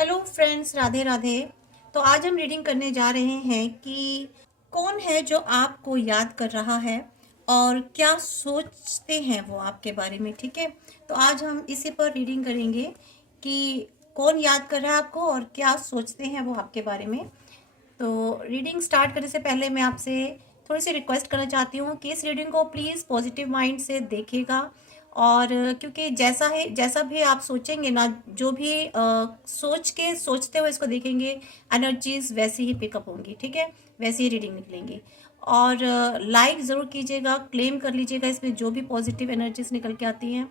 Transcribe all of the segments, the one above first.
Hello friends, Radhe Radhe. तो आज हम रीडिंग करने जा रहे हैं कि कौन है जो आपको याद कर रहा है और क्या सोचते हैं वो आपके बारे में। ठीक है, तो आज हम इसी पर रीडिंग करेंगे कि कौन याद कर रहा है आपको और क्या सोचते हैं वो आपके बारे में। तो रीडिंग स्टार्ट करने से पहले मैं आपसे थोड़ी सी रिक्वेस्ट करना चाहती हूँ कि इस रीडिंग को प्लीज़ पॉजिटिव माइंड से देखिएगा। और क्योंकि जैसा भी आप सोचेंगे ना, जो भी सोचते हुए इसको देखेंगे, एनर्जीज वैसी ही पिकअप होंगी। ठीक है, वैसी ही रीडिंग निकलेंगी। और लाइक ज़रूर कीजिएगा, क्लेम कर लीजिएगा इसमें जो भी पॉजिटिव एनर्जीज निकल के आती हैं।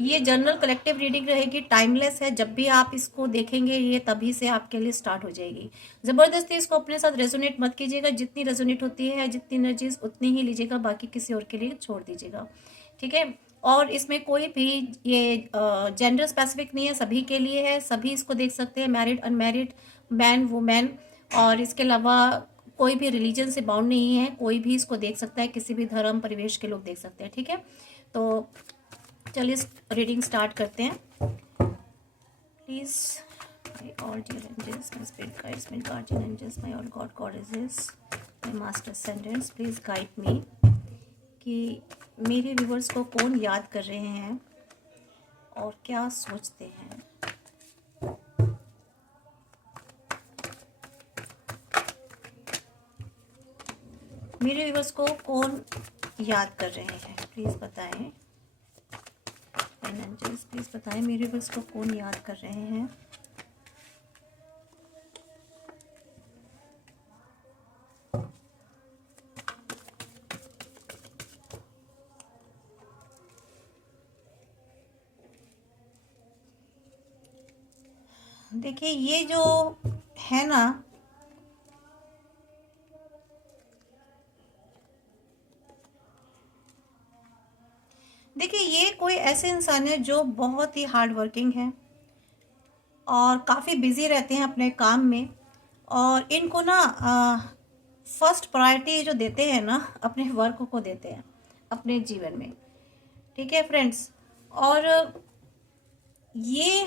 ये जनरल कलेक्टिव रीडिंग रहेगी, टाइमलेस है। जब भी आप इसको देखेंगे ये तभी से आपके लिए स्टार्ट हो जाएगी। ज़बरदस्ती इसको अपने साथ रेजोनेट मत कीजिएगा, जितनी रेजोनेट होती है, जितनी एनर्जीज उतनी ही लीजिएगा, बाकी किसी और के लिए छोड़ दीजिएगा। ठीक है, और इसमें कोई भी ये जेंडर स्पेसिफिक नहीं है, सभी के लिए है, सभी इसको देख सकते हैं, मैरिड अनमैरिड, मैन वुमेन। और इसके अलावा कोई भी रिलीजन से बाउंड नहीं है, कोई भी इसको देख सकता है, किसी भी धर्म परिवेश के लोग देख सकते हैं। ठीक है, तो चलिए रीडिंग स्टार्ट करते हैं। Please my all dear angels, my spirit guides, my guardian angels, my all god goddesses, my master ascendants, please guide me कि मेरे व्यूवर्स को कौन याद कर रहे हैं और क्या सोचते हैं। मेरे व्यूवर्स को कौन याद कर रहे हैं, प्लीज बताएं। एंजल्स प्लीज बताएं मेरे व्यूवर्स को कौन याद कर रहे हैं। देखिए, ये जो है ना, देखिए ये कोई ऐसे इंसान है जो बहुत ही हार्ड वर्किंग है और काफ़ी बिजी रहते हैं अपने काम में। और इनको ना फर्स्ट प्रायोरिटी जो देते हैं ना, अपने वर्क को देते हैं अपने जीवन में। ठीक है फ्रेंड्स, और ये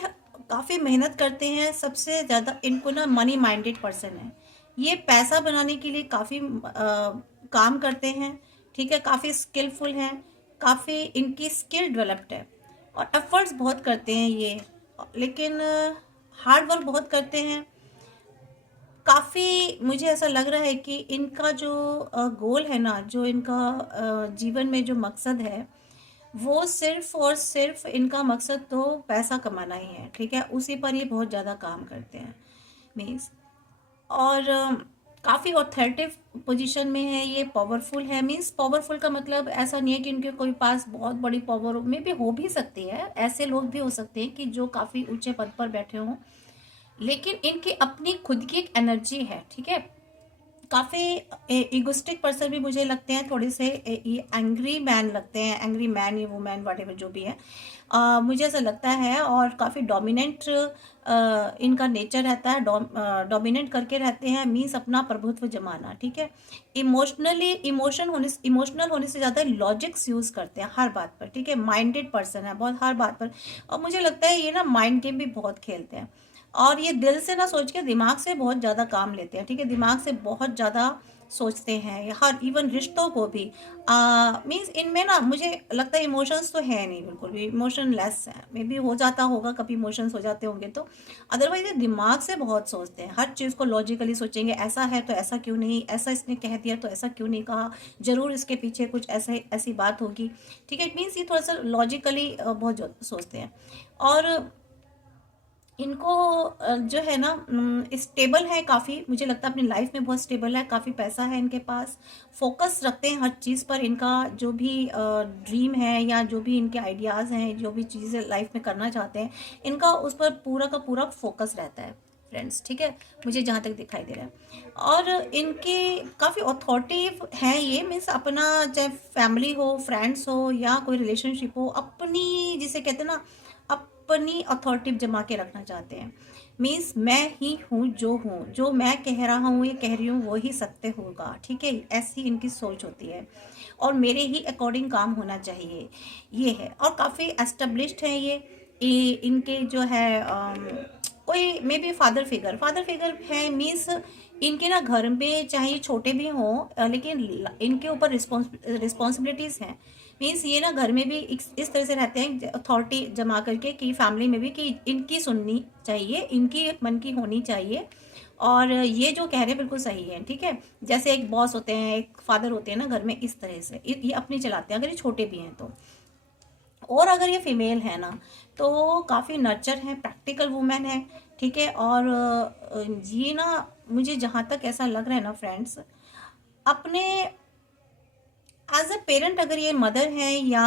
काफ़ी मेहनत करते हैं। सबसे ज़्यादा इनको ना मनी माइंडेड पर्सन है। ये पैसा बनाने के लिए काफ़ी काम करते हैं। ठीक है, काफ़ी स्किलफुल हैं, काफ़ी इनकी स्किल डेवलप्ड है और एफर्ट्स बहुत करते हैं ये। लेकिन हार्ड वर्क बहुत करते हैं। काफ़ी मुझे ऐसा लग रहा है कि इनका जो गोल है ना, जो इनका जीवन में जो मकसद है, वो सिर्फ और सिर्फ इनका मकसद तो पैसा कमाना ही है। ठीक है, उसी पर ये बहुत ज़्यादा काम करते हैं मीन्स। और काफ़ी ऑथोरिटिव पोजीशन में है ये, पावरफुल है। मीन्स पावरफुल का मतलब ऐसा नहीं है कि इनके कोई पास बहुत बड़ी पावर में भी हो भी सकती है, ऐसे लोग भी हो सकते हैं कि जो काफ़ी ऊंचे पद पर बैठे हों, लेकिन इनकी अपनी खुद की एक एनर्जी है। ठीक है, काफ़ी इगोस्टिक पर्सन भी मुझे लगते हैं, थोड़े से ये एंग्री मैन लगते हैं, एंग्री मैन या वुमैन वट एवर जो भी है, मुझे ऐसा लगता है। और काफ़ी डोमिनेंट इनका नेचर रहता है, डोमिनेंट करके रहते हैं, मीन्स अपना प्रभुत्व जमाना। ठीक है, इमोशनल होने से ज़्यादा लॉजिक्स यूज़ करते हैं हर बात पर। ठीक है, माइंडेड पर्सन है बहुत हर बात पर। और मुझे लगता है ये ना माइंड गेम भी बहुत खेलते हैं और ये दिल से ना सोच के दिमाग से बहुत ज़्यादा काम लेते हैं। ठीक है, दिमाग से बहुत ज़्यादा सोचते हैं हर इवन रिश्तों को भी। मीन्स इनमें ना मुझे लगता है इमोशंस तो है नहीं, बिल्कुल भी इमोशनलेस है। मे बी हो जाता होगा, कभी इमोशंस हो जाते होंगे तो। अदरवाइज ये दिमाग से बहुत सोचते हैं, हर चीज़ को लॉजिकली सोचेंगे। ऐसा है तो ऐसा क्यों नहीं, ऐसा इसने कह दिया तो ऐसा क्यों नहीं कहा, ज़रूर इसके पीछे कुछ ऐसी बात होगी। ठीक है, इट मीन्स ये थोड़ा सा लॉजिकली बहुत सोचते हैं। और इनको जो है ना स्टेबल है काफ़ी, मुझे लगता है अपनी लाइफ में बहुत स्टेबल है, काफ़ी पैसा है इनके पास, फोकस रखते हैं हर चीज़ पर। इनका जो भी ड्रीम है या जो भी इनके आइडियाज़ हैं, जो भी चीज़ें लाइफ में करना चाहते हैं, इनका उस पर पूरा का पूरा फोकस रहता है फ्रेंड्स। ठीक है, मुझे जहाँ तक दिखाई दे रहा है। और इनके काफ़ी अथॉरिटिव हैं ये, मीन्स अपना चाहे फैमिली हो, फ्रेंड्स हो या कोई रिलेशनशिप हो, अपनी जिसे कहते हैं ना, अपनी अथॉरिटी जमा के रखना चाहते हैं। मीन्स मैं ही हूँ, जो मैं कह रहा हूँ, ये कह रही हूँ, वो ही सत्य होगा। ठीक है, ऐसी इनकी सोच होती है और मेरे ही अकॉर्डिंग काम होना चाहिए, ये है। और काफ़ी एस्टेब्लिश्ड है ये इनके जो है कोई मे बी फादर फिगर है, मीन्स इनके ना घर में चाहे ये छोटे भी हों लेकिन इनके ऊपर रिस्पॉन्सिबिलिटीज़ हैं। मीन्स ये ना घर में भी इस तरह से रहते हैं अथॉरिटी जमा करके कि फैमिली में भी कि इनकी सुननी चाहिए, इनकी मन की होनी चाहिए, और ये जो कह रहे हैं बिल्कुल सही है, ठीक है। जैसे एक बॉस होते हैं, एक फादर होते हैं ना घर में, इस तरह से ये अपनी चलाते हैं अगर ये छोटे भी हैं तो। और अगर ये फीमेल है ना तो काफ़ी नर्चर है, प्रैक्टिकल वुमेन है, ठीक है। और ये ना मुझे जहाँ तक ऐसा लग रहा है ना फ्रेंड्स, अपने एज अ पेरेंट अगर ये मदर हैं या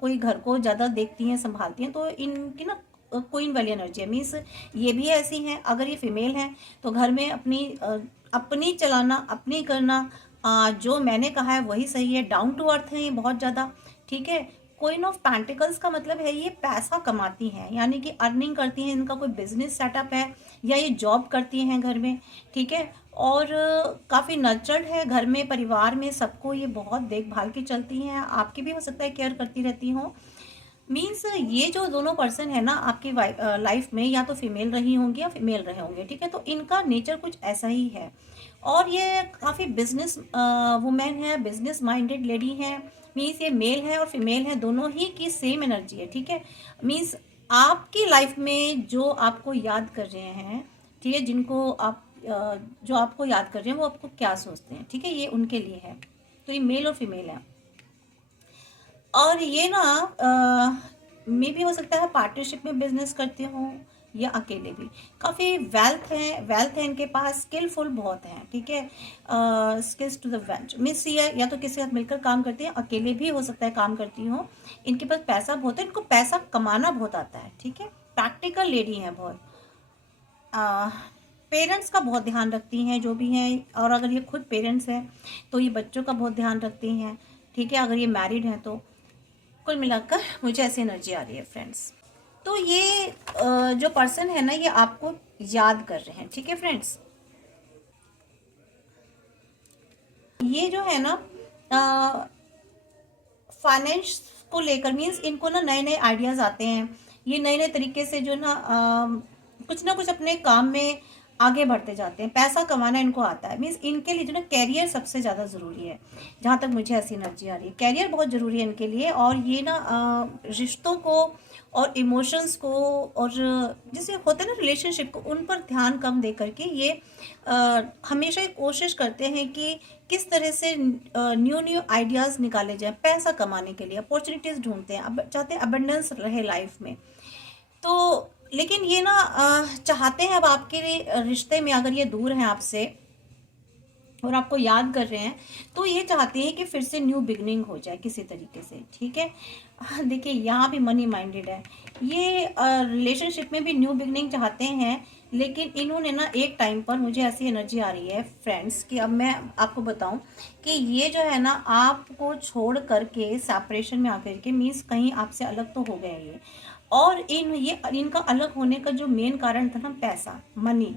कोई घर को ज़्यादा देखती हैं संभालती हैं तो इनकी ना क्वीन वाली एनर्जी है। मीन्स ये भी ऐसी हैं, अगर ये फीमेल हैं तो घर में अपनी चलाना, अपनी करना, जो मैंने कहा है वही सही है, डाउन टू अर्थ है ये बहुत ज़्यादा, ठीक है। क्वीन ऑफ पेंटिकल्स का मतलब है ये पैसा कमाती हैं, यानी कि अर्निंग करती हैं, इनका कोई बिजनेस सेटअप है या ये जॉब करती हैं घर में, ठीक है। और काफ़ी नर्चर्ड है, घर में परिवार में सबको ये बहुत देखभाल के चलती हैं, आपकी भी हो सकता है केयर करती रहती हों। मीन्स ये जो दोनों पर्सन है ना आपकी लाइफ में, या तो फीमेल रही होंगी या फीमेल रहे होंगे, ठीक है। तो इनका नेचर कुछ ऐसा ही है, और ये काफ़ी बिजनेस वुमेन है, बिजनेस माइंडेड लेडी है। मीन्स ये मेल है और फीमेल है, दोनों ही की सेम एनर्जी है, ठीक है। मीन्स आपकी लाइफ में जो आपको याद कर रहे हैं, ठीक है, जिनको आप जो आपको याद कर रहे हैं वो आपको क्या सोचते हैं, ठीक है, ये उनके लिए है। तो ये मेल और फीमेल है। और ये ना मे भी हो सकता है पार्टनरशिप में बिजनेस करते हो या अकेले भी। काफ़ी वेल्थ है इनके पास, स्किलफुल बहुत हैं, ठीक है। स्किल्स टू द वेंच मीन्स ये या तो किसी के साथ मिलकर काम करती हैं, अकेले भी हो सकता है काम करती हो। इनके पास पैसा बहुत है, इनको पैसा कमाना बहुत आता है, ठीक है। प्रैक्टिकल लेडी हैं बहुत। पेरेंट्स का बहुत ध्यान रखती हैं जो भी हैं, और अगर ये खुद पेरेंट्स हैं तो ये बच्चों का बहुत ध्यान रखती हैं, ठीक है, अगर ये मैरिड हैं तो। कुल मिलाकर मुझे ऐसी एनर्जी आ रही है फ्रेंड्स। तो ये जो पर्सन है ना ये आपको याद कर रहे हैं, ठीक है फ्रेंड्स। ये जो है ना फाइनेंस को लेकर, मीन्स इनको नए नए आइडियाज आते हैं, ये नए नए तरीके से जो कुछ ना कुछ अपने काम में आगे बढ़ते जाते हैं, पैसा कमाना इनको आता है। मीन्स इनके लिए जो कैरियर सबसे ज़्यादा ज़रूरी है, जहाँ तक मुझे ऐसी एनर्जी आ रही है, कैरियर बहुत ज़रूरी है इनके लिए। और ये रिश्तों को और इमोशंस को और जैसे होते हैं ना रिलेशनशिप को, उन पर ध्यान कम दे करके ये हमेशा ये कोशिश करते हैं कि किस तरह से न्यू न्यू आइडियाज़ निकाले जाए पैसा कमाने के लिए, अपॉर्चुनिटीज़ ढूंढते हैं, अब चाहते हैं अबंडेंस रहे लाइफ में। तो लेकिन ये चाहते हैं अब आपके रिश्ते में, अगर ये दूर हैं आपसे और आपको याद कर रहे हैं तो ये चाहते हैं कि फिर से न्यू बिगनिंग हो जाए किसी तरीके से, ठीक है। देखिए यहाँ भी मनी माइंडेड है, ये रिलेशनशिप में भी न्यू बिगनिंग चाहते हैं। लेकिन इन्होंने एक टाइम पर, मुझे ऐसी एनर्जी आ रही है फ्रेंड्स कि अब मैं आपको बताऊं कि ये जो है आपको छोड़ करके सेपरेशन में आकर के, मीन्स कहीं आपसे अलग तो हो गए ये। और इनका अलग होने का जो मेन कारण था ना, पैसा, मनी,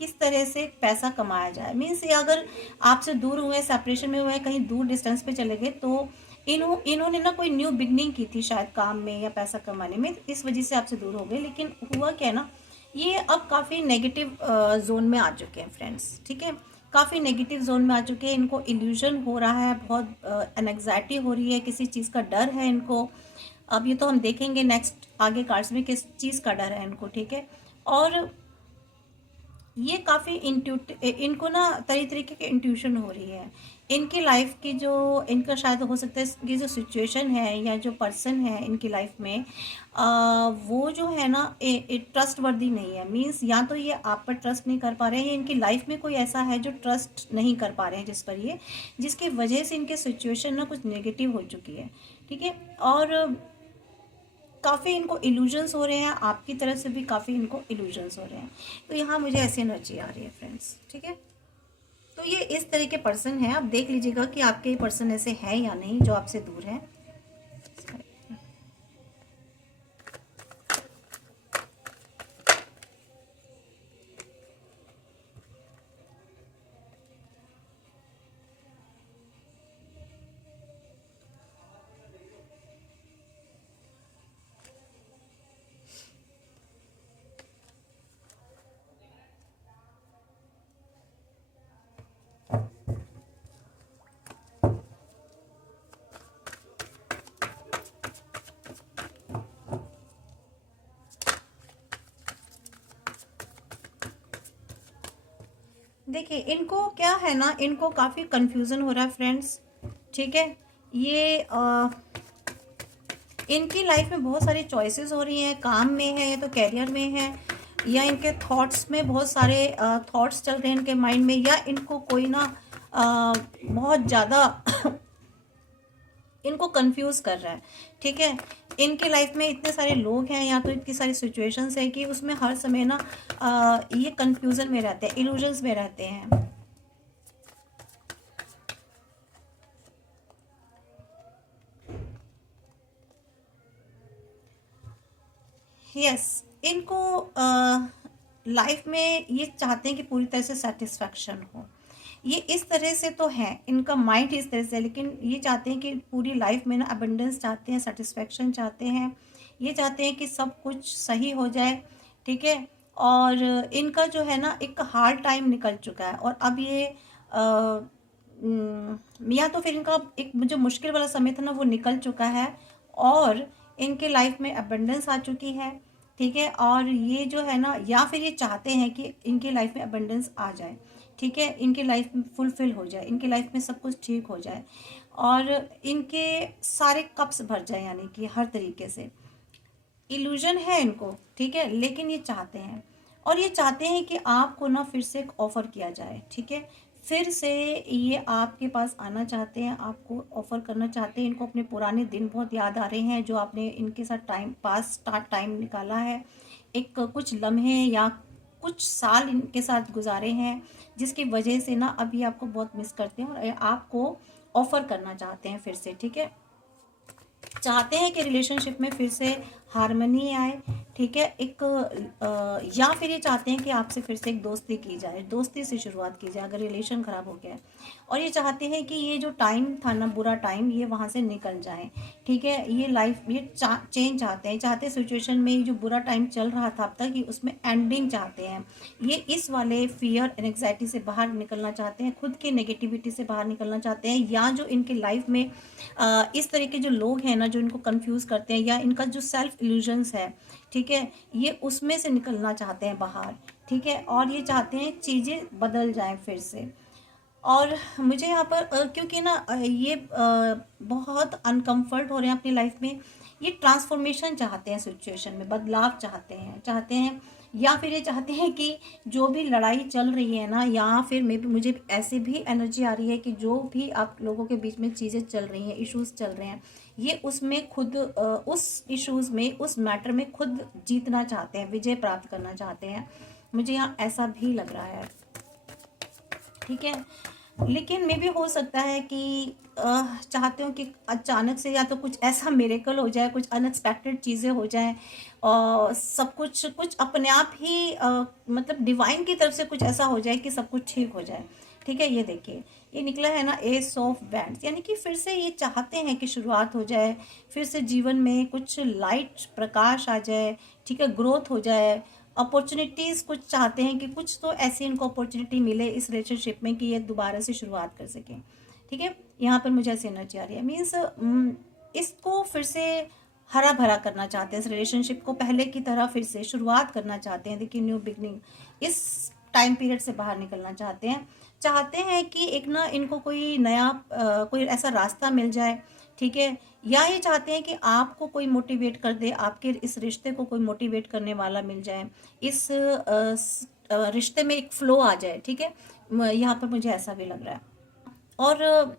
किस तरह से पैसा कमाया जाए। मीन्स ये अगर आपसे दूर हुए, सेपरेशन में हुए, कहीं दूर डिस्टेंस पे चले गए तो इन्होंने कोई न्यू बिगनिंग की थी शायद काम में या पैसा कमाने में, इस वजह से आपसे दूर हो गए। लेकिन हुआ क्या ये अब काफ़ी नेगेटिव जोन में आ चुके हैं फ्रेंड्स, ठीक है। काफ़ी नेगेटिव जोन में आ चुके हैं, इनको इल्यूजन हो रहा है, बहुत एनग्जाइटी हो रही है, किसी चीज़ का डर है इनको। अब ये तो हम देखेंगे नेक्स्ट आगे कार्ड्स में किस चीज़ का डर है इनको, ठीक है। और ये काफ़ी इनको तरह तरीके की इंट्यूशन हो रही है इनकी लाइफ की, जो इनका शायद हो सकता है कि जो सिचुएशन है या जो पर्सन है इनकी लाइफ में वो जो है ट्रस्ट वर्दी नहीं है। मीन्स या तो ये आप पर ट्रस्ट नहीं कर पा रहे हैं, इनकी लाइफ में कोई ऐसा है जो ट्रस्ट नहीं कर पा रहे हैं जिस पर ये, जिसकी वजह से इनकी सिचुएशन कुछ नेगेटिव हो चुकी है, ठीक है। और काफ़ी इनको इल्यूजन्स हो रहे हैं, आपकी तरफ से भी काफ़ी इनको इल्यूजन्स हो रहे हैं। तो यहाँ मुझे ऐसी एनर्जी आ रही है फ्रेंड्स, ठीक है। तो ये इस तरह के पर्सन है, आप देख लीजिएगा कि आपके पर्सन ऐसे हैं या नहीं जो आपसे दूर है। देखिए, इनको क्या है ना, इनको काफ़ी कंफ्यूजन हो रहा है फ्रेंड्स, ठीक है। ये इनकी लाइफ में बहुत सारी चॉइसेस हो रही हैं, काम में है या तो करियर में है, या इनके थॉट्स में बहुत सारे थॉट्स चल रहे हैं इनके माइंड में, या इनको कोई ना बहुत ज़्यादा इनको कंफ्यूज कर रहा है, ठीक है। इनकी लाइफ में इतने सारे लोग हैं या तो इतनी सारी सिचुएशंस है कि उसमें हर समय ना ये कंफ्यूजन में रहते हैं, इल्यूजन्स में रहते हैं। यस, इनको लाइफ में ये चाहते हैं कि पूरी तरह से सेटिस्फैक्शन हो। ये इस तरह से तो है, इनका माइंड इस तरह से है, लेकिन ये चाहते हैं कि पूरी लाइफ में ना अबंडेंस चाहते हैं, सेटिस्फैक्शन चाहते हैं। ये चाहते हैं कि सब कुछ सही हो जाए, ठीक है। और इनका जो है ना एक हार्ड टाइम निकल चुका है, और अब ये या तो फिर इनका एक जो मुश्किल वाला समय था ना वो निकल चुका है, और इनके लाइफ में अबंडेंस आ चुकी है, ठीक है। और ये जो है ना, या फिर ये चाहते हैं कि इनकी लाइफ में अबंडेंस आ जाए, ठीक है, इनकी लाइफ में फुलफिल हो जाए, इनकी लाइफ में सब कुछ ठीक हो जाए, और इनके सारे कप्स भर जाए, यानी कि हर तरीके से इल्यूजन है इनको, ठीक है, लेकिन ये चाहते हैं। और ये चाहते हैं कि आपको ना फिर से एक ऑफ़र किया जाए, ठीक है। फिर से ये आपके पास आना चाहते हैं, आपको ऑफ़र करना चाहते हैं। इनको अपने पुराने दिन बहुत याद आ रहे हैं, जो आपने इनके साथ टाइम निकाला है, एक कुछ लम्हे या कुछ साल इनके साथ गुजारे हैं, जिसकी वजह से ना अभी आपको बहुत मिस करते हैं और आपको ऑफ़र करना चाहते हैं फिर से, ठीक है। चाहते हैं कि रिलेशनशिप में फिर से हारमनी आए, ठीक है। एक या फिर ये चाहते हैं कि आपसे फिर से एक दोस्ती की जाए, दोस्ती से शुरुआत की जाए अगर रिलेशन ख़राब हो गया है। और ये चाहते हैं कि ये जो टाइम था ना, बुरा टाइम, ये वहाँ से निकल जाए, ठीक है। ये लाइफ ये चेंज चाहते हैं सिचुएशन में, जो बुरा टाइम चल रहा था अब तक, ये उसमें एंडिंग चाहते हैं। ये इस वाले फियर एंड एंग्जाइटी से बाहर निकलना चाहते हैं, खुद की नेगेटिविटी से बाहर निकलना चाहते हैं, या जो इनके लाइफ में इस तरह के जो लोग हैं ना, जो इनको कंफ्यूज करते हैं, या इनका जो सेल्फ इल्यूजन्स है, ठीक है, ये उसमें से निकलना चाहते हैं बाहर, ठीक है। और ये चाहते हैं चीज़ें बदल जाएं फिर से। और मुझे यहाँ पर क्योंकि ना ये बहुत अनकम्फर्ट हो रहे हैं अपनी लाइफ में, ये ट्रांसफॉर्मेशन चाहते हैं, सिचुएशन में बदलाव चाहते हैं, या फिर ये चाहते हैं कि जो भी लड़ाई चल रही है ना, या फिर मुझे ऐसे भी एनर्जी आ रही है कि जो भी आप लोगों के बीच में चीज़ें चल रही हैं, इश्यूज चल रहे हैं, ये उसमें खुद उस इश्यूज में, उस मैटर में खुद जीतना चाहते हैं, विजय प्राप्त करना चाहते हैं। मुझे यहाँ ऐसा भी लग रहा है, ठीक है। लेकिन मे भी हो सकता है कि चाहते हो कि अचानक से या तो कुछ ऐसा मिरेकल हो जाए, कुछ अनएक्सपेक्टेड चीज़ें हो जाएं, और सब कुछ अपने आप ही मतलब डिवाइन की तरफ से कुछ ऐसा हो जाए कि सब कुछ ठीक हो जाए, ठीक है। ये देखिए, ये निकला है ना एस ऑफ बैंड्स, यानी कि फिर से ये चाहते हैं कि शुरुआत हो जाए, फिर से जीवन में कुछ लाइट प्रकाश आ जाए, ठीक है, ग्रोथ हो जाए, अपॉर्चुनिटीज़ कुछ चाहते हैं कि कुछ तो ऐसी इनको अपॉर्चुनिटी मिले इस रिलेशनशिप में कि ये दोबारा से शुरुआत कर सकें, ठीक है। यहाँ पर मुझे ऐसी एनर्जी आ रही है, मीन्स इसको फिर से हरा भरा करना चाहते हैं, इस रिलेशनशिप को पहले की तरह फिर से शुरुआत करना चाहते हैं, देखिए न्यू बिगनिंग, इस टाइम पीरियड से बाहर निकलना चाहते हैं कि एक ना इनको कोई नया कोई ऐसा रास्ता मिल जाए, ठीक है। या ये चाहते हैं कि आपको कोई मोटिवेट कर दे, आपके इस रिश्ते को कोई मोटिवेट करने वाला मिल जाए, इस रिश्ते में एक फ्लो आ जाए, ठीक है। यहाँ पर मुझे ऐसा भी लग रहा है। और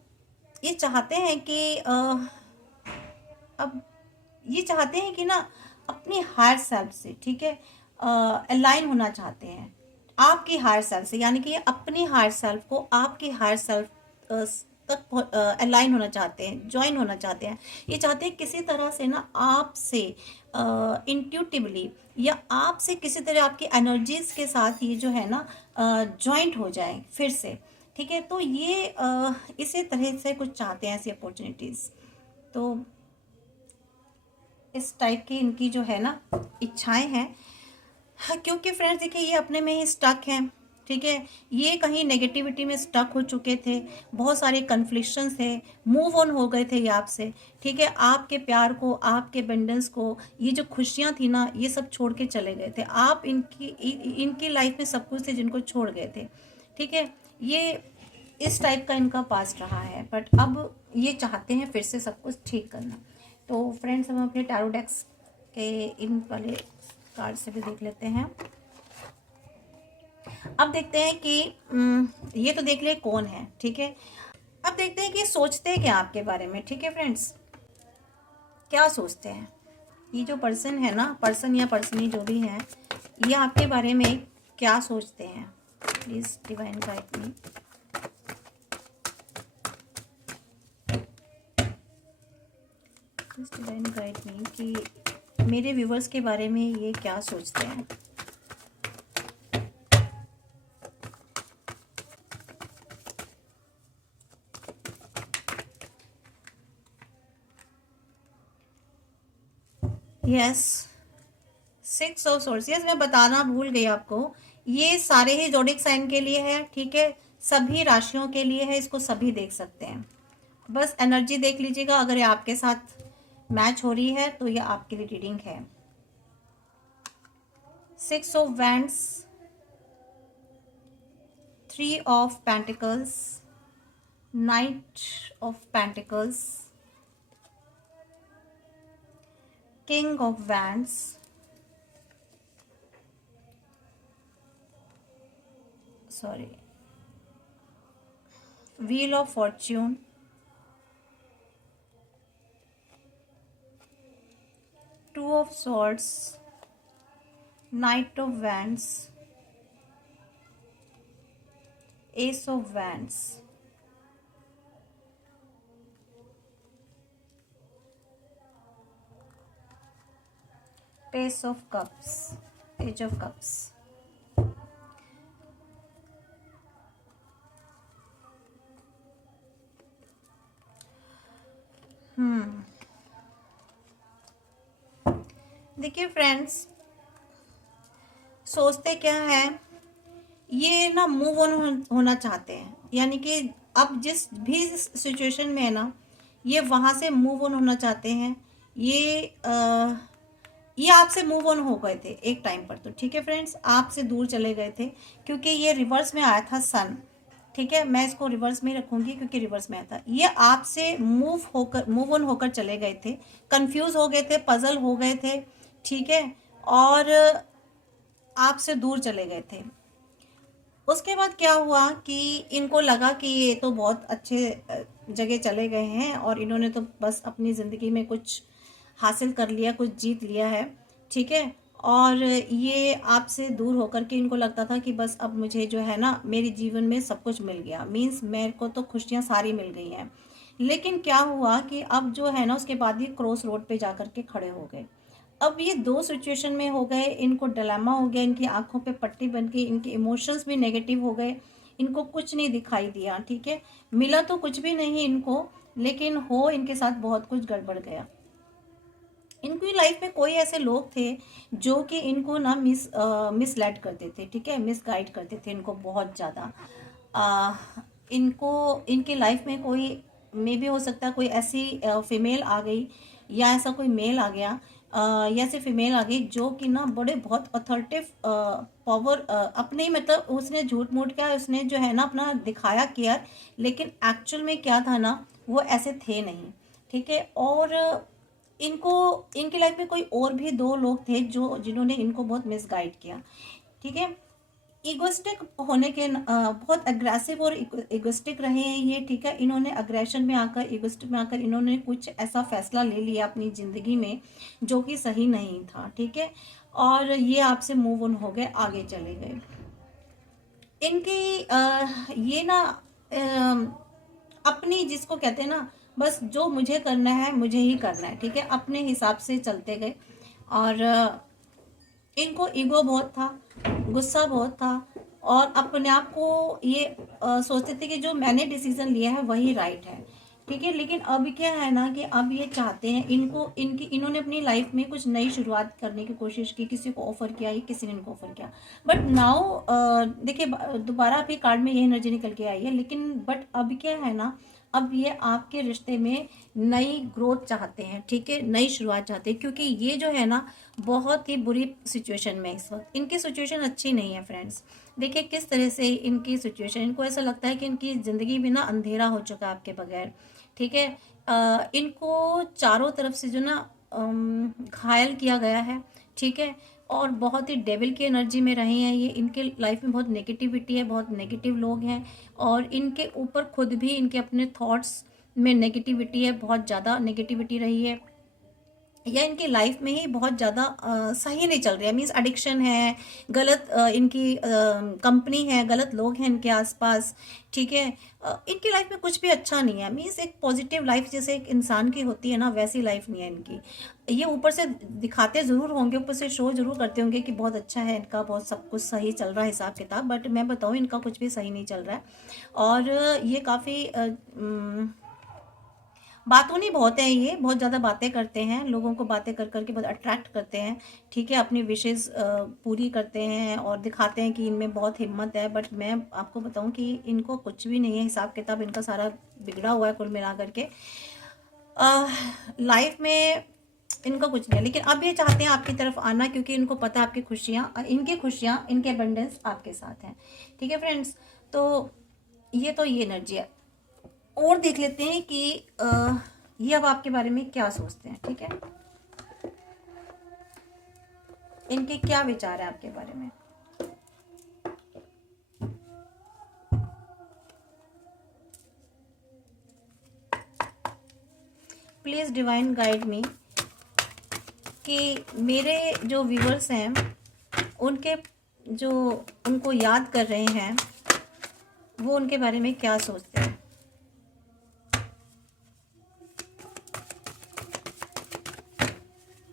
ये चाहते हैं कि अब ये चाहते हैं कि ना अपनी हायर सेल्फ से, ठीक है, अलाइन होना चाहते हैं आपकी हायर सेल्फ से, यानी कि ये अपनी हायर सेल्फ को आपकी हायर सेल्फ तक अलाइन होना चाहते हैं, ज्वाइन होना चाहते हैं। ये चाहते हैं किसी तरह से ना आपसे इंट्यूटिवली, या आपसे किसी तरह आपकी एनर्जीज के साथ ये जो है ना ज्वाइंट हो जाए फिर से, ठीक है। तो ये इसी तरह से कुछ चाहते हैं, ऐसी अपॉर्चुनिटीज़। तो इस टाइप की इनकी जो है ना इच्छाएं हैं। हाँ, क्योंकि फ्रेंड्स देखिए, ये अपने में ही स्टक हैं, ठीक है। ये कहीं नेगेटिविटी में स्टक हो चुके थे, बहुत सारे कन्फ्लिक्शंस थे, मूव ऑन हो गए थे ये आपसे, ठीक है। आपके प्यार को, आपके अबंडेंस को, ये जो खुशियाँ थी ना, ये सब छोड़ के चले गए थे आप, इनकी लाइफ में सब कुछ थे जिनको छोड़ गए थे, ठीक है। ये इस टाइप का इनका पास्ट रहा है, बट अब ये चाहते हैं फिर से सब कुछ ठीक करना। तो फ्रेंड्स, हम अपने टैरो डेक्स के इन वाले कार्ड से भी देख लेते हैं। अब देखते हैं कि ये तो देख ले कौन है, ठीक है। अब देखते हैं कि सोचते हैं क्या आपके बारे में, ठीक है फ्रेंड्स, क्या सोचते हैं ये जो पर्सन है ना, पर्सन या पर्सनी जो भी है, ये आपके बारे में क्या सोचते हैं। Please divine guide me. Please divine guide me कि मेरे व्यूवर्स के बारे में ये क्या सोचते हैं। Yes, 6 of source. यस, मैं बताना भूल गई आपको, ये सारे ही जोडिक साइन के लिए है, ठीक है, सभी राशियों के लिए है, इसको सभी देख सकते हैं। बस एनर्जी देख लीजिएगा, अगर ये आपके साथ मैच हो रही है तो ये आपके लिए रीडिंग है। 6 of wands, 3 of pentacles, knight of pentacles, king of wands, sorry, wheel of fortune, two of swords, knight of wands, ace of wands, page of cups, ace of cups. देखिए friends, सोचते क्या है, ये ना move on होना चाहते हैं, यानी कि अब जिस भी सिचुएशन में है ना, ये वहाँ से मूव ऑन होना चाहते हैं। ये आपसे मूव ऑन हो गए थे एक टाइम पर, तो ठीक है फ्रेंड्स, आपसे दूर चले गए थे, क्योंकि ये रिवर्स में आया था सन, ठीक है, मैं इसको रिवर्स में ही रखूंगी क्योंकि रिवर्स में आया था। ये आपसे मूव ऑन होकर चले गए थे, कंफ्यूज हो गए थे, पजल हो गए थे, ठीक है, और आपसे दूर चले गए थे। उसके बाद क्या हुआ कि इनको लगा कि ये तो बहुत अच्छे जगह चले गए हैं और इन्होंने तो बस अपनी ज़िंदगी में कुछ हासिल कर लिया, कुछ जीत लिया है, ठीक है, और ये आपसे दूर होकर के इनको लगता था कि बस अब मुझे जो है ना, मेरे जीवन में सब कुछ मिल गया, मीन्स मेरे को तो खुशियाँ सारी मिल गई हैं। लेकिन क्या हुआ कि अब जो है ना, उसके बाद ये क्रॉस रोड पे जा कर के खड़े हो गए। अब ये दो सिचुएशन में हो गए, इनको डिलेमा हो गया, इनकी आंखों पे पट्टी बन गई, इनके इमोशंस भी नेगेटिव हो गए, इनको कुछ नहीं दिखाई दिया, ठीक है, मिला तो कुछ भी नहीं इनको, लेकिन हो इनके साथ बहुत कुछ गड़बड़ गया। इनकी लाइफ में कोई ऐसे लोग थे जो कि इनको ना मिसलेड करते थे, ठीक है, मिसगाइड करते थे इनको बहुत ज़्यादा। इनको इनकी लाइफ में कोई मे भी हो सकता है कोई ऐसी फीमेल आ गई या ऐसा कोई मेल आ गया, या ऐसी फीमेल आ गई जो कि ना बड़े बहुत अथॉरिटिव पावर अपने, मतलब उसने झूठ मूठ क्या, उसने जो है ना अपना दिखाया किया, लेकिन एक्चुअल में क्या था ना, वो ऐसे थे नहीं, ठीक है। और इनको इनकी लाइफ में कोई और भी दो लोग थे जो जिन्होंने इनको बहुत मिसगाइड किया, ठीक है। इगोस्टिक होने के बहुत अग्रेसिव और इगोस्टिक रहे हैं ये, ठीक है, इन्होंने अग्रेशन में आकर, इगोस्टिक में आकर इन्होंने कुछ ऐसा फैसला ले लिया अपनी ज़िंदगी में जो कि सही नहीं था, ठीक है, और ये आपसे मूव ऑन हो गए, आगे चले गए। इनकी ये ना अपनी, जिसको कहते हैं ना, बस जो मुझे करना है मुझे ही करना है, ठीक है, अपने हिसाब से चलते गए। और इनको ईगो बहुत था, गुस्सा बहुत था, और अपने आप को ये सोचते थे कि जो मैंने डिसीजन लिया है वही राइट है, ठीक है। लेकिन अब क्या है ना कि अब ये चाहते हैं, इन्होंने अपनी लाइफ में कुछ नई शुरुआत करने की कोशिश की, किसी को ऑफर किया, या किसी ने इनको ऑफर किया, बट नाउ देखिए दोबारा अभी कार्ड में ये एनर्जी निकल के आई है, लेकिन बट अब क्या है ना, अब ये आपके रिश्ते में नई ग्रोथ चाहते हैं, ठीक है, नई शुरुआत चाहते हैं, क्योंकि ये जो है ना बहुत ही बुरी सिचुएशन में इस वक्त, इनकी सिचुएशन अच्छी नहीं है फ्रेंड्स। देखिए किस तरह से इनकी सिचुएशन, इनको ऐसा लगता है कि इनकी ज़िंदगी में ना अंधेरा हो चुका है आपके बगैर, ठीक है। इनको चारों तरफ से जो ना घायल किया गया है, ठीक है, और बहुत ही डेविल की एनर्जी में रहे हैं ये। इनके लाइफ में बहुत नेगेटिविटी है, बहुत नेगेटिव लोग हैं, और इनके ऊपर खुद भी इनके अपने थॉट्स में नेगेटिविटी है, बहुत ज़्यादा नेगेटिविटी रही है, या इनकी लाइफ में ही बहुत ज़्यादा सही नहीं चल रही है। मीन्स एडिक्शन है, गलत इनकी कंपनी है, गलत लोग हैं इनके आसपास, ठीक है। इनकी लाइफ में कुछ भी अच्छा नहीं है। मीन्स एक पॉजिटिव लाइफ जैसे एक इंसान की होती है ना, वैसी लाइफ नहीं है इनकी। ये ऊपर से दिखाते ज़रूर होंगे, ऊपर से शो ज़रूर करते होंगे कि बहुत अच्छा है इनका, बहुत सब कुछ सही चल रहा है हिसाब किताब, बट मैं बताऊँ इनका कुछ भी सही नहीं चल रहा है। और ये काफ़ी बातूनी बहुत है, ये बहुत ज़्यादा बातें करते हैं, लोगों को बातें कर करके बहुत अट्रैक्ट करते हैं, ठीक है, अपनी विशेज़ पूरी करते हैं और दिखाते हैं कि इनमें बहुत हिम्मत है। बट मैं आपको बताऊं कि इनको कुछ भी नहीं है, हिसाब किताब इनका सारा बिगड़ा हुआ है कुल मिला करके। लाइफ में इनका कुछ नहीं है, लेकिन अब ये चाहते हैं आपकी तरफ आना, क्योंकि इनको पता है आपकी खुशियाँ, इनकी खुशियाँ, इनके अबंडेंस आपके साथ हैं, ठीक है फ्रेंड्स। तो ये एनर्जी है। और देख लेते हैं कि ये अब आपके बारे में क्या सोचते हैं, ठीक है, इनके क्या विचार है आपके बारे में। प्लीज़ डिवाइन गाइड मी कि मेरे जो व्यूअर्स हैं उनके जो उनको याद कर रहे हैं वो उनके बारे में क्या सोचते हैं।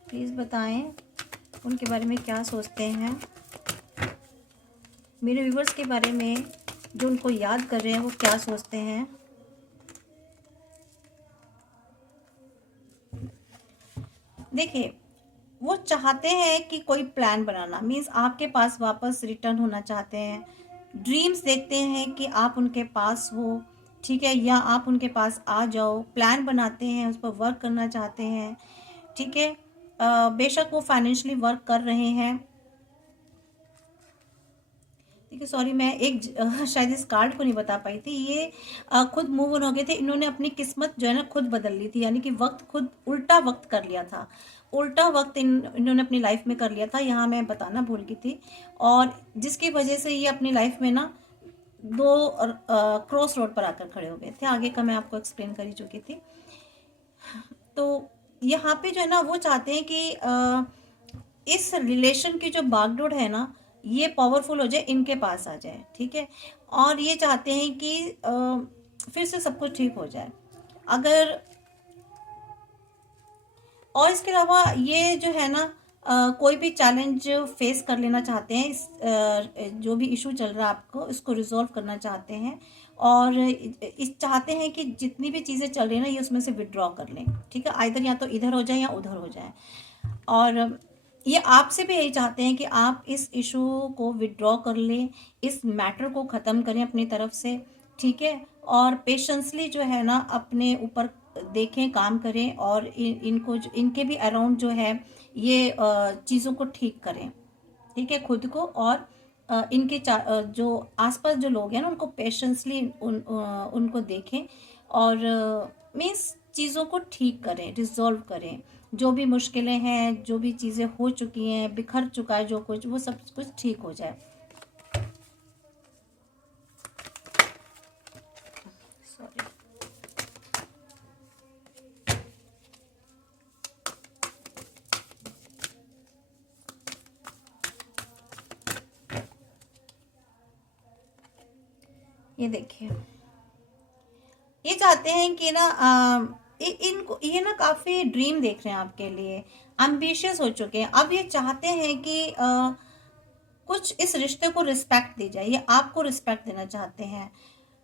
प्लीज़ बताएं उनके बारे में क्या सोचते हैं, मेरे व्यूवर्स के बारे में जो उनको याद कर रहे हैं वो क्या सोचते हैं। देखिए वो चाहते हैं कि कोई प्लान बनाना, मीन्स आपके पास वापस रिटर्न होना चाहते हैं, ड्रीम्स देखते हैं कि आप उनके पास हो, ठीक है, या आप उनके पास आ जाओ, प्लान बनाते हैं, उस पर वर्क करना चाहते हैं, ठीक है। बेशक वो फाइनेंशियली वर्क कर रहे हैं, ठीक है। सॉरी मैं एक शायद इस कार्ड को नहीं बता पाई थी। ये खुद मूव ऑन हो गए थे, इन्होंने अपनी किस्मत जो है ना खुद बदल ली थी, यानी कि वक्त खुद उल्टा वक्त कर लिया था, उल्टा वक्त इन्होंने अपनी लाइफ में कर लिया था, यहाँ मैं बताना भूल गई थी। और जिसकी वजह से ये अपनी लाइफ में ना दो क्रॉस रोड पर आकर खड़े हो गए थे। आगे का मैं आपको एक्सप्लेन कर ही चुकी थी। तो यहाँ पे जो है ना वो चाहते हैं कि इस रिलेशन की जो बागडोर है ना ये पावरफुल हो जाए, इनके पास आ जाए, ठीक है। और ये चाहते हैं कि फिर से सब कुछ ठीक हो जाए। अगर और इसके अलावा ये जो है ना कोई भी चैलेंज फेस कर लेना चाहते हैं, जो भी इशू चल रहा है आपको इसको रिजॉल्व करना चाहते हैं, और इस चाहते हैं कि जितनी भी चीज़ें चल रही है ना ये उसमें से विड्रॉ कर लें, ठीक है, आइदर या तो इधर हो जाए या उधर हो जाए। और ये आपसे भी यही चाहते हैं कि आप इस इशू को विड्रॉ कर लें, इस मैटर को ख़त्म करें अपनी तरफ से, ठीक है, और पेशेंसली जो है ना अपने ऊपर देखें, काम करें, और इनको इनके भी अराउंड जो है ये चीज़ों को ठीक करें, ठीक है, खुद को और इनके जो आसपास जो लोग हैं ना उनको पेशेंसली उनको देखें, और मीन्स चीज़ों को ठीक करें, रिजॉल्व करें, जो भी मुश्किलें हैं, जो भी चीज़ें हो चुकी हैं, बिखर चुका है जो कुछ, वो सब कुछ ठीक हो जाए। सॉरी, ये देखिए ये चाहते हैं कि ना इनको ये ना काफ़ी ड्रीम देख रहे हैं आपके लिए, एम्बिशियस हो चुके हैं। अब ये चाहते हैं कि कुछ इस रिश्ते को रिस्पेक्ट दी जाए, ये आपको रिस्पेक्ट देना चाहते हैं,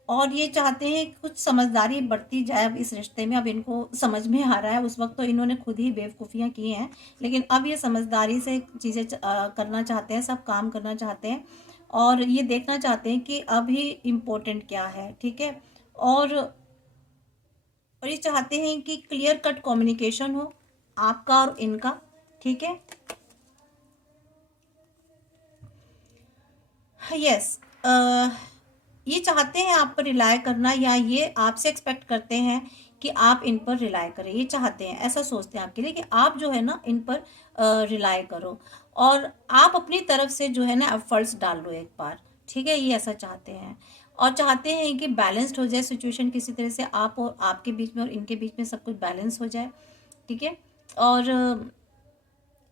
और ये चाहते हैं कि कुछ समझदारी बढ़ती जाए अब इस रिश्ते में। अब इनको समझ में आ रहा है, उस वक्त तो इन्होंने खुद ही बेवकूफ़ियाँ की हैं, लेकिन अब ये समझदारी से चीज़ें करना चाहते हैं, सब काम करना चाहते हैं, और ये देखना चाहते हैं कि अभी इम्पोर्टेंट क्या है, ठीक है। और और ये चाहते हैं कि क्लियर कट कम्युनिकेशन हो आपका और इनका, ठीक है। यस, ये चाहते हैं आप पर रिलाय करना, या ये आपसे एक्सपेक्ट करते हैं कि आप इन पर रिलाय करें। ये चाहते हैं, ऐसा सोचते हैं आपके लिए कि आप जो है ना इन पर रिलाय करो, और आप अपनी तरफ से जो है ना एफर्ट्स डाल लो एक बार, ठीक है। ये ऐसा चाहते हैं, और चाहते हैं कि बैलेंस्ड हो जाए सिचुएशन किसी तरह से, आप और आपके बीच में और इनके बीच में सब कुछ बैलेंस हो जाए, ठीक है। और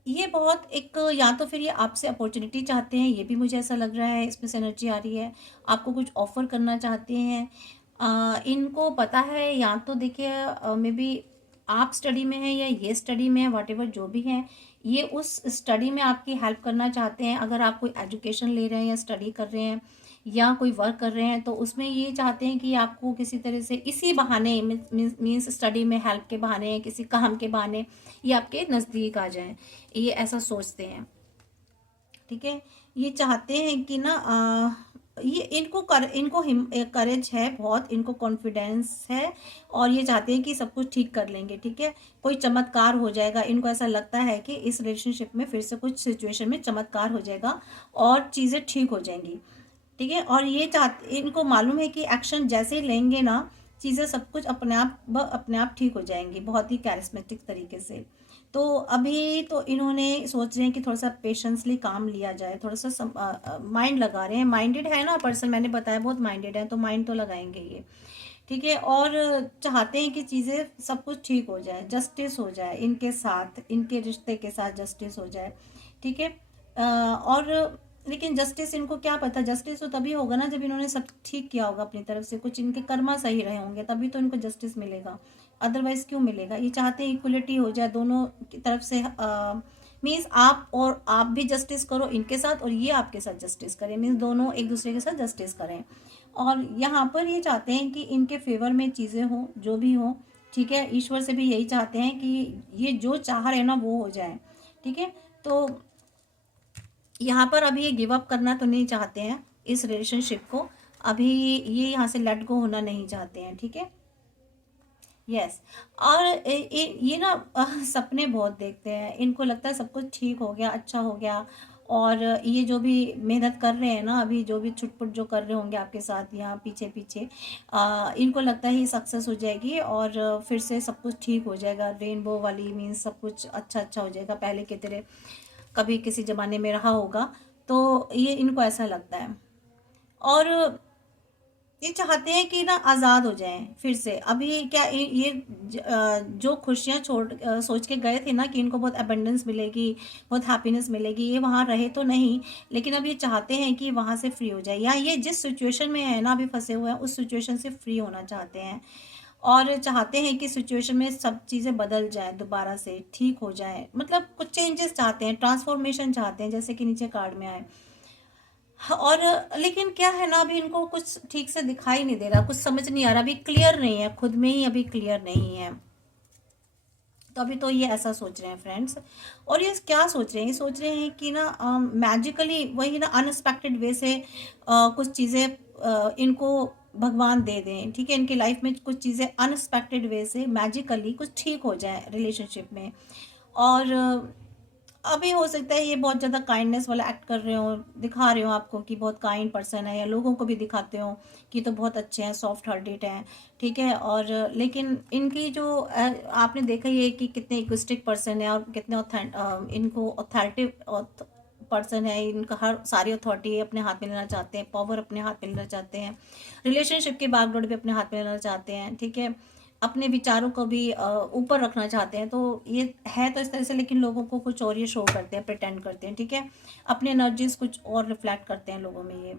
ये बहुत एक, या तो फिर ये आपसे अपॉर्चुनिटी चाहते हैं, ये भी मुझे ऐसा लग रहा है, इसमें से एनर्जी आ रही है। आपको कुछ ऑफर करना चाहते हैं। इनको पता है, या तो देखिए मे बी आप स्टडी में हैं या ये स्टडी में है, वॉट एवर जो भी है, ये उस स्टडी में आपकी हेल्प करना चाहते हैं। अगर आप कोई एजुकेशन ले रहे हैं या स्टडी कर रहे हैं या कोई वर्क कर रहे हैं, तो उसमें ये चाहते हैं कि आपको किसी तरह से इसी बहाने, मीन्स स्टडी में हेल्प के बहाने या किसी काम के बहाने ये आपके नज़दीक आ जाएं, ये ऐसा सोचते हैं, ठीक है। ये चाहते हैं कि ना ये इनको करेज है बहुत, इनको कॉन्फिडेंस है, और ये चाहते हैं कि सब कुछ ठीक कर लेंगे, ठीक है। कोई चमत्कार हो जाएगा, इनको ऐसा लगता है कि इस रिलेशनशिप में फिर से कुछ सिचुएशन में चमत्कार हो जाएगा और चीज़ें ठीक हो जाएंगी, ठीक है। और ये चाहते, इनको मालूम है कि एक्शन जैसे ही लेंगे ना, चीज़ें सब कुछ अपने आप ठीक हो जाएंगी, बहुत ही कैरिस्मेटिक तरीके से। तो अभी तो इन्होंने सोच रहे हैं कि थोड़ा सा पेशेंसली काम लिया जाए, थोड़ा सा माइंड लगा रहे हैं। माइंडेड है ना पर्सन, मैंने बताया बहुत माइंडेड है, तो माइंड तो लगाएंगे ये, ठीक है। और चाहते हैं कि चीज़ें सब कुछ ठीक हो जाए, जस्टिस हो जाए इनके साथ, इनके रिश्ते के साथ जस्टिस हो जाए, ठीक है। और लेकिन जस्टिस इनको क्या पता, जस्टिस तो तभी होगा ना जब इन्होंने सब ठीक किया होगा अपनी तरफ से, कुछ इनके कर्मा सही रहे होंगे, तभी तो इनको जस्टिस मिलेगा, अदरवाइज क्यों मिलेगा। ये चाहते हैं इक्वलिटी हो जाए दोनों की तरफ से, मीन्स आप भी जस्टिस करो इनके साथ, और ये आपके साथ जस्टिस करें, मीन्स दोनों एक दूसरे के साथ जस्टिस करें। और यहाँ पर ये चाहते हैं कि इनके फेवर में चीज़ें हों, जो भी हों, ठीक है। ईश्वर से भी यही चाहते हैं कि ये जो चाह रहे हैं ना वो हो जाए, ठीक है। तो यहाँ पर अभी ये गिव अप करना तो नहीं चाहते हैं इस रिलेशनशिप को, अभी ये यहाँ से लेट गो होना नहीं चाहते हैं, ठीक है। यस, और ये ना सपने बहुत देखते हैं, इनको लगता है सब कुछ ठीक हो गया, अच्छा हो गया। और ये जो भी मेहनत कर रहे हैं ना, अभी जो भी छुटपुट जो कर रहे होंगे आपके साथ यहाँ पीछे पीछे, इनको लगता है ये सक्सेस हो जाएगी, और फिर से सब कुछ ठीक हो जाएगा, रेनबो वाली मीन्स सब कुछ अच्छा अच्छा हो जाएगा, पहले की तरह कभी किसी ज़माने में रहा होगा। तो ये इनको ऐसा लगता है, और ये चाहते हैं कि ना आज़ाद हो जाएं फिर से। अभी क्या ये जो खुशियाँ सोच के गए थे ना कि इनको बहुत अबंडेंस मिलेगी, बहुत हैप्पीनेस मिलेगी, ये वहाँ रहे तो नहीं, लेकिन अब ये चाहते हैं कि वहाँ से फ्री हो जाए, या ये जिस सिचुएशन में है ना अभी फंसे हुए हैं उस सिचुएशन से फ्री होना चाहते हैं, और चाहते हैं कि सिचुएशन में सब चीज़ें बदल जाएं, दोबारा से ठीक हो जाएं, मतलब कुछ चेंजेस चाहते हैं, ट्रांसफॉर्मेशन चाहते हैं, जैसे कि नीचे कार्ड में आए। हाँ, और लेकिन क्या है ना, अभी इनको कुछ ठीक से दिखाई नहीं दे रहा, कुछ समझ नहीं आ रहा, अभी क्लियर नहीं है, खुद में ही अभी क्लियर नहीं है। तो अभी तो ये ऐसा सोच रहे हैं फ्रेंड्स। और ये क्या सोच रहे हैं, ये सोच रहे हैं कि ना मैजिकली वही ना अनएक्सपेक्टेड वे से कुछ चीज़ें इनको भगवान दे दें, ठीक है। इनकी लाइफ में कुछ चीज़ें अनएक्सपेक्टेड वे से मैजिकली कुछ ठीक हो जाए रिलेशनशिप में। और अभी हो सकता है ये बहुत ज़्यादा काइंडनेस वाला एक्ट कर रहे हो, दिखा रहे हो आपको कि बहुत काइंड पर्सन है, या लोगों को भी दिखाते हो कि तो बहुत अच्छे हैं, सॉफ्ट हार्टेड हैं, ठीक है। और लेकिन इनकी जो आपने देखा ही है कि कितने इगोइस्टिक पर्सन है, और कितने इनको ऑथोरिटिव पर्सन है, इनका हर सारी अथॉरिटी अपने हाथ में लेना चाहते हैं, पावर अपने हाथ में लेना चाहते हैं, रिलेशनशिप की बागडोर भी अपने हाथ में लेना चाहते हैं, ठीक है। अपने विचारों को भी ऊपर रखना चाहते हैं, तो ये है तो इस तरह से, लेकिन लोगों को कुछ और ये शो करते हैं, प्रिटेंड करते हैं, ठीक है। अपने एनर्जीज कुछ और रिफ्लेक्ट करते हैं लोगों में ये।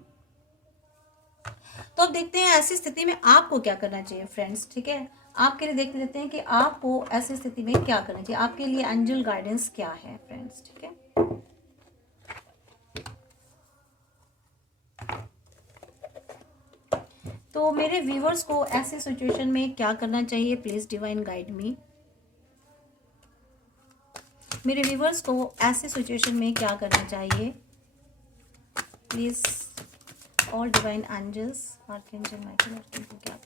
तो अब देखते हैं ऐसी स्थिति में आपको क्या करना चाहिए फ्रेंड्स, ठीक है। आपके लिए देख लेते हैं कि आपको ऐसी स्थिति में क्या करना चाहिए, आपके लिए एंजल गाइडेंस क्या है फ्रेंड्स, ठीक है। तो मेरे व्यूवर्स को ऐसे सिचुएशन में क्या करना चाहिए, प्लीज डिवाइन गाइड मी। मेरे व्यूवर्स को ऐसे सिचुएशन में क्या करना चाहिए, please all divine angels, archangel Michael, archangel क्या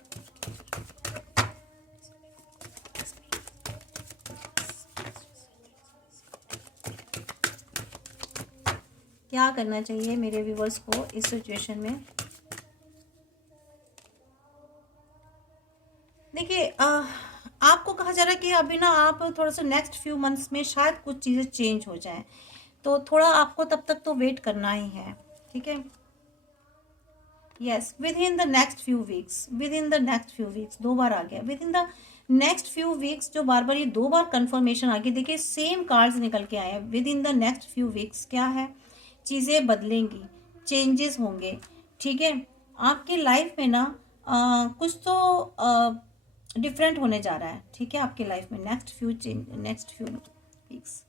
क्या करना चाहिए मेरे व्यूवर्स को इस सिचुएशन में। देखिए आपको कहा जा रहा है कि अभी ना आप थोड़ा सा नेक्स्ट फ्यू मंथ्स में शायद कुछ चीज़ें चेंज हो जाएं, तो थोड़ा आपको तब तक तो वेट करना ही है, ठीक है। Yes, with in the next few weeks, with in the next few weeks, दो बार आ गया with in the next few weeks, जो बार बार ये दो बार कंफर्मेशन आ गई। देखिए सेम कार्ड्स निकल के आए हैं। With in the next few weeks क्या है, चीज़ें बदलेंगी, चेंजेस होंगे, ठीक है। आपकी लाइफ में ना कुछ तो डिफरेंट होने जा रहा है, ठीक है, आपकी लाइफ में नेक्स्ट फ्यू वीक्स।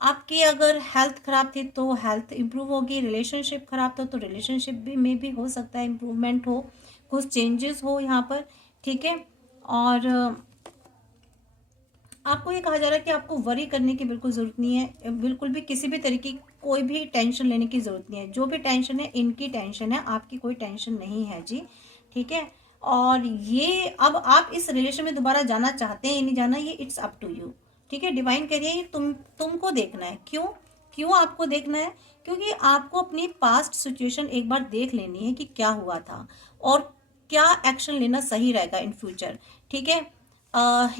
आपकी अगर हेल्थ खराब थी तो हेल्थ इंप्रूव होगी, रिलेशनशिप खराब था तो रिलेशनशिप भी में भी हो सकता है इम्प्रूवमेंट हो, कुछ चेंजेस हो यहाँ पर, ठीक है। और आपको ये कहा जा रहा है कि आपको वरी करने की बिल्कुल ज़रूरत नहीं है, बिल्कुल भी किसी भी तरीके की कोई भी टेंशन लेने की ज़रूरत नहीं है। जो भी टेंशन है इनकी टेंशन है, आपकी कोई टेंशन नहीं है जी, ठीक है। और ये अब आप इस रिलेशन में दोबारा जाना चाहते हैं या नहीं जाना, ये इट्स अप टू यू, ठीक है। डिवाइन कह रही है तुमको देखना है। क्यों क्यों आपको देखना है? क्योंकि आपको अपनी पास्ट सिचुएशन एक बार देख लेनी है कि क्या हुआ था और क्या एक्शन लेना सही रहेगा इन फ्यूचर, ठीक है।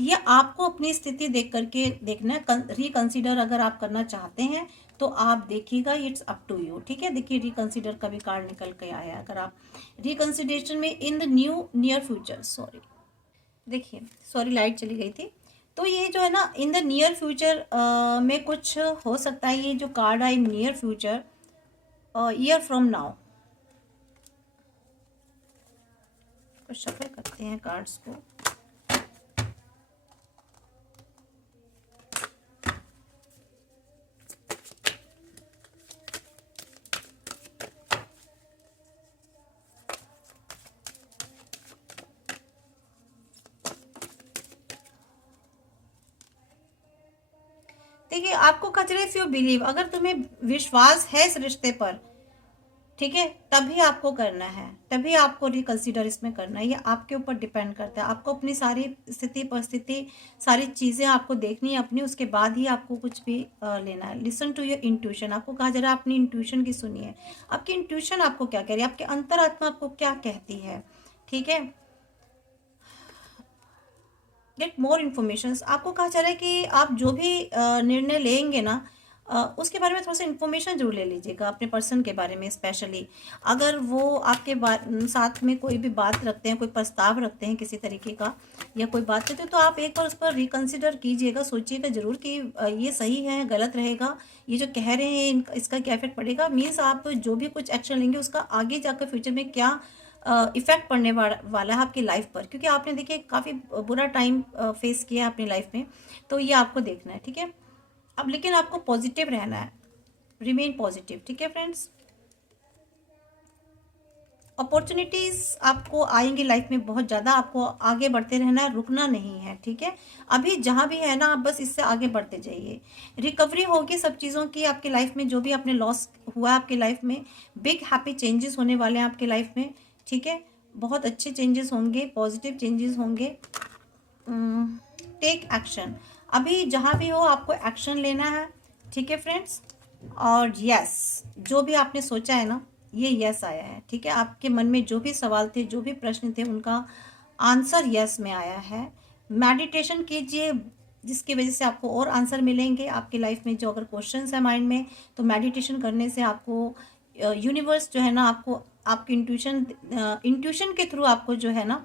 ये आपको अपनी स्थिति देख करके देखना है। रिकंसिडर अगर आप करना चाहते हैं तो आप देखिएगा, इट्स अप टू यू, ठीक है। देखिए रिकंसिडर का भी कार्ड निकल के आया है। अगर आप रिकंसिडरेशन में in the near future, sorry देखिए, सॉरी लाइट चली गई थी। तो ये जो है ना इन द नियर फ्यूचर में कुछ हो सकता है। ये जो कार्ड है near future, year from now, कुछ शफल करते हैं कार्ड्स को। देखिए आपको कचरे इफ यू बिलीव, अगर तुम्हें विश्वास है इस रिश्ते पर, ठीक है, तभी आपको करना है, तभी आपको रिकंसिडर इसमें करना है। ये आपके ऊपर डिपेंड करता है। आपको अपनी सारी स्थिति परिस्थिति सारी चीज़ें आपको देखनी है अपनी, उसके बाद ही आपको कुछ भी लेना है। लिसन टू योर इंट्यूशन, आपको कहा जा रहा है अपनी इंट्यूशन की सुनिए। आपकी इंट्यूशन आपको क्या कह रही है, आपके अंतरात्मा आपको क्या कहती है, ठीक है। गेट मोर इन्फॉर्मेशन, आपको कहा जा रहा है कि आप जो भी निर्णय लेंगे ना उसके बारे में थोड़ा सा इन्फॉर्मेशन जरूर ले लीजिएगा, अपने पर्सन के बारे में स्पेशली। अगर वो आपके साथ में कोई भी बात रखते हैं, कोई प्रस्ताव रखते हैं किसी तरीके का या कोई बात करते हैं, तो आप एक बार उस पर रिकंसिडर कीजिएगा, सोचिएगा जरूर कि ये सही है गलत रहेगा, ये जो कह रहे हैं इसका क्या इफेक्ट पड़ेगा। मीन्स आप जो भी कुछ एक्शन लेंगे उसका आगे जाकर फ्यूचर में क्या इफेक्ट पड़ने वाला है आपकी लाइफ पर, क्योंकि आपने देखिए काफ़ी बुरा टाइम फेस किया है अपनी लाइफ में, तो ये आपको देखना है, ठीक है। अब लेकिन आपको पॉजिटिव रहना है, रिमेन पॉजिटिव, ठीक है फ्रेंड्स। अपॉर्चुनिटीज़ आपको आएंगी लाइफ में बहुत ज़्यादा, आपको आगे बढ़ते रहना है, रुकना नहीं है, ठीक है। अभी जहाँ भी है ना आप बस इससे आगे बढ़ते जाइए। रिकवरी होगी सब चीज़ों की आपकी लाइफ में, जो भी आपने लॉस हुआ है आपकी लाइफ में। बिग हैप्पी चेंजेस होने वाले हैं आपकी लाइफ में, ठीक है। बहुत अच्छे चेंजेस होंगे, पॉजिटिव चेंजेस होंगे। टेक एक्शन, अभी जहाँ भी हो आपको एक्शन लेना है, ठीक है फ्रेंड्स। और यस, जो भी आपने सोचा है ना ये यस आया है, ठीक है। आपके मन में जो भी सवाल थे, जो भी प्रश्न थे, उनका आंसर यस में आया है। मेडिटेशन कीजिए जिसकी वजह से आपको और आंसर मिलेंगे आपकी लाइफ में। जो अगर क्वेश्चंस है माइंड में तो मेडिटेशन करने से आपको यूनिवर्स जो है ना आपको आपकी इंट्यूशन के थ्रू आपको जो है ना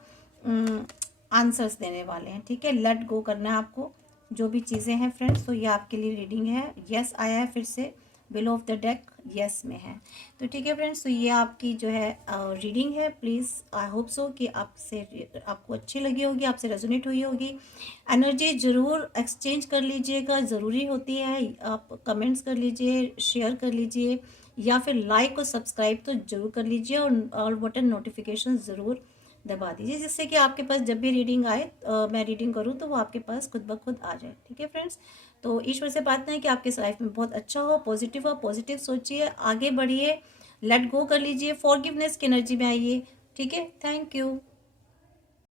आंसर्स देने वाले हैं, ठीक है। लेट गो करना है आपको जो भी चीज़ें हैं फ्रेंड्स। तो ये आपके लिए रीडिंग है, यस आया है, फिर से below of the deck yes में है। तो ठीक है फ्रेंड्स, तो ये आपकी जो है रीडिंग है। प्लीज़ आई होप सो कि आपको अच्छी लगी होगी, आपसे रेजोनेट हुई होगी। एनर्जी ज़रूर एक्सचेंज कर लीजिएगा, ज़रूरी होती है। आप कमेंट्स कर लीजिए, शेयर कर लीजिए, या फिर लाइक और सब्सक्राइब तो ज़रूर कर लीजिए, और बटन नोटिफिकेशन ज़रूर दबा दीजिए, जिससे कि आपके पास जब भी रीडिंग आए मैं रीडिंग करूँ तो वो आपके पास खुद ब खुद आ जाए, ठीक है फ्रेंड्स। तो ईश्वर से प्रार्थना है कि आपके लाइफ में बहुत अच्छा हो, पॉजिटिव सोचिए, आगे बढ़िए, लेट गो कर लीजिए, फॉरगिवनेस की एनर्जी में आइए, ठीक है। Thank you.